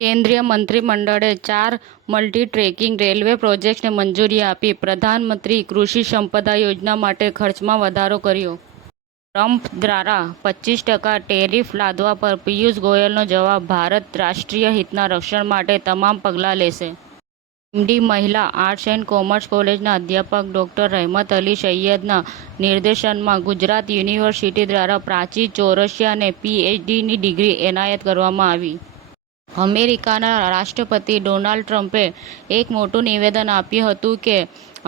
કેન્દ્રીય મંત્રીમંડળે 4 multi tracking railway પ્રોજેક્ટ્સને મંજૂરી આપી. પ્રધાનમંત્રી કૃષિ સંપદા યોજના માટે ખર્ચમાં વધારો કર્યો. ટ્રમ્પ દ્વારા 25% ટેરિફ લાદવા પર પિયુષ ગોયલનો જવાબ. ભારત રાષ્ટ્રીય હિતના રક્ષણ માટે તમામ પગલાં લેશે. એમડી મહિલા આર્ટ્સ એન્ડ કોમર્સ કોલેજના અધ્યાપક ડોક્ટર રહેમત અલી સૈયદના નિર્દેશનમાં ગુજરાત યુનિવર્સિટી દ્વારા પ્રાચી ચોરસિયાને પીએચડીની ડિગ્રી એનાયત કરવામાં આવી. અમેરિકાના રાષ્ટ્રપતિ ડોનાલ્ડ ટ્રમ્પે એક મોટું નિવેદન આપ્યું હતું કે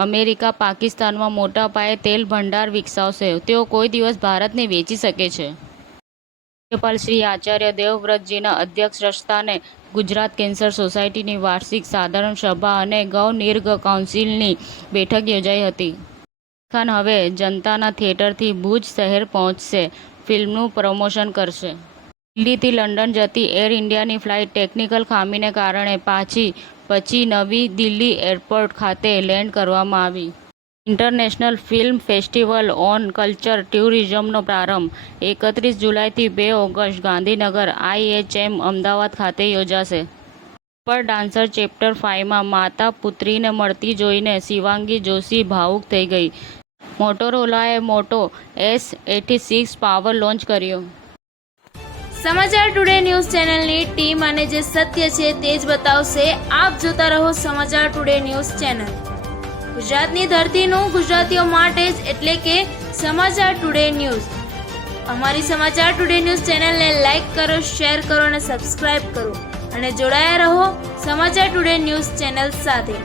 અમેરિકા પાકિસ્તાનમાં મોટા પાયે તેલ ભંડાર વિકસાવશે. તેઓ કોઈ દિવસ ભારતને વેચી શકે છે. રાજ્યપાલ શ્રી આચાર્ય દેવવ્રતજીના અધ્યક્ષસ્થાને ગુજરાત કેન્સર સોસાયટીની વાર્ષિક સાધારણ સભા અને ગૌ નિર્ગ કાઉન્સિલની બેઠક યોજાઈ હતી. સલમાન ખાન હવે જનતાના થિયેટરથી ભુજ શહેર પહોંચશે. ફિલ્મનું પ્રમોશન કરશે. દિલ્હીથી લંડન જતી એર ઇન્ડિયાની ફ્લાઇટ ટેકનિકલ ખામીને કારણે પછી નવી દિલ્હી એરપોર્ટ ખાતે લેન્ડ કરવામાં આવી. International film festival on culture ટુરિઝમનો પ્રારંભ 31 જુલાઈથી 2 ઓગસ્ટ ગાંધીનગર IHM અમદાવાદ ખાતે યોજાશે. સુપર ડાન્સર ચેપ્ટર 5માં માતા પુત્રીને મળતી જોઈને શિવાંગી જોશી ભાવુક થઈ ગઈ. મોટોરોલાએ મોટો S86 પાવર લોન્ચ કર્યો. સમાચાર ટુડે ન્યૂઝ ચેનલની ટીમ અને જે સત્ય છે તે જ બતાવશે. આપ જોતા રહો સમાચાર ટુડે ન્યૂઝ ચેનલ. ગુજરાતની ધરતીનું ગુજરાતીઓ માટે જ, એટલે કે સમાચાર ટુડે ન્યૂઝ. અમારી સમાચાર ટુડે ન્યૂઝ ચેનલને લાઈક કરો, શેર કરો અને સબસ્ક્રાઇબ કરો અને જોડાયા રહો સમાચાર ટુડે ન્યૂઝ ચેનલ સાથે.